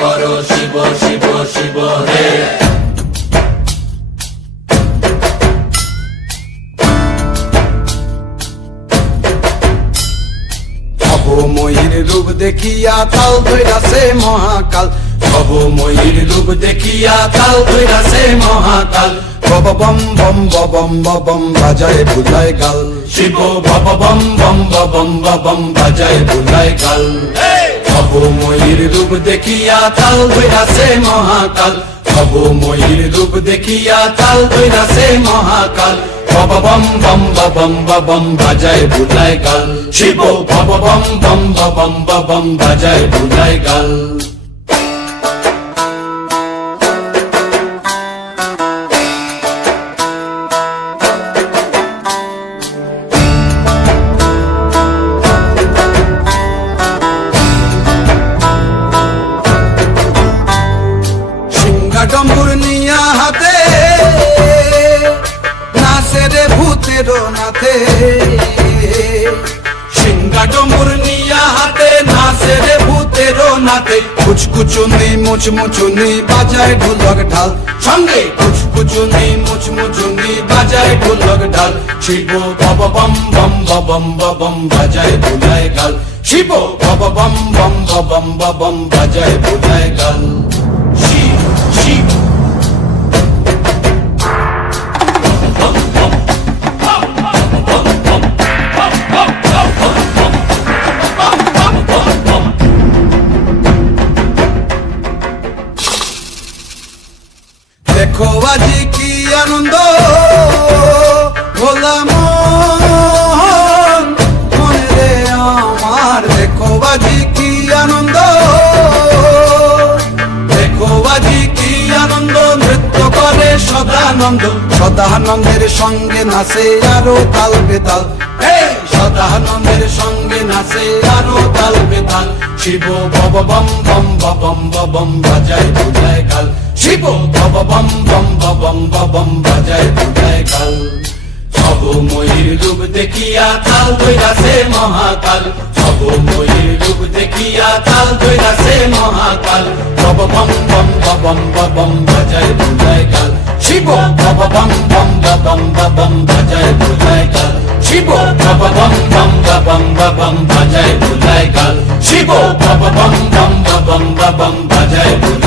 করো শিব শিব শিব হে। ভবময়ীর রূপ দেখিয়া তাল ধইরাছে মহাকাল, ভবময়ীর রূপ দেখিয়া তাল ধইরাছে মহাকাল। বব বম বম বম বম বাজায় বুলায় গাল, শিব বব বম বম বম বম বাজায় বুলায় গাল। ভবময়ীর রূপ দেখিয়া তাল ধইরাছে মহাকাল, ভবময়ীর রূপ দেখিয়া তাল ধইরাছে মহাকাল। বব বম বম বম বাজায় বুলায় গাল, শিব বব বম বম বম বাজায় বুলায় গাল। ডম্বুর নিয়া হাতে নাচে রে ভূতের নাথে, সিংহা ডম্বুর নিয়া হাতে নাচে রে ভূতের নাথে। কুচকুচুনি মুচমুচুনি বাজায় ঢোলক ঢাল, সঙ্গে কুচকুচুনি মুচমুচুনি বাজায় ঢোলক ঢাল। শিব বব বম বম বাজায় বুলায় গাল, শিব বব বম বম বাজায় বুলায় গাল। শিব শিব দেখো আজি কি আনন্দ ভোলা মনে রে আমার, দেখো আজি কি আনন্দ, দেখো আজি কি আনন্দ, নৃত্য করে সদানন্দ, সদানন্দের সঙ্গে নাচে আরো তাল বেতাল, সদানন্দের সঙ্গে নাচে আরো তাল বেতাল। শিব বব বম বম বাজায় বুলায় গাল, শিব বব বম বম বাজায় বুলায় গাল। ভবময়ীর রূপ দেখিয়া তাল ধইরাছে মহাকাল, ভবময়ীর রূপ দেখিয়া তাল ধইরাছে মহাকাল। বব বম বম বাজায় বুলায় গাল, শিব বব বম বম বাজায় বুলায় গাল, শিব বব বম বম বাজায় বুলায় গাল, শিব বব বম বম বাজায় বুলায় গাল।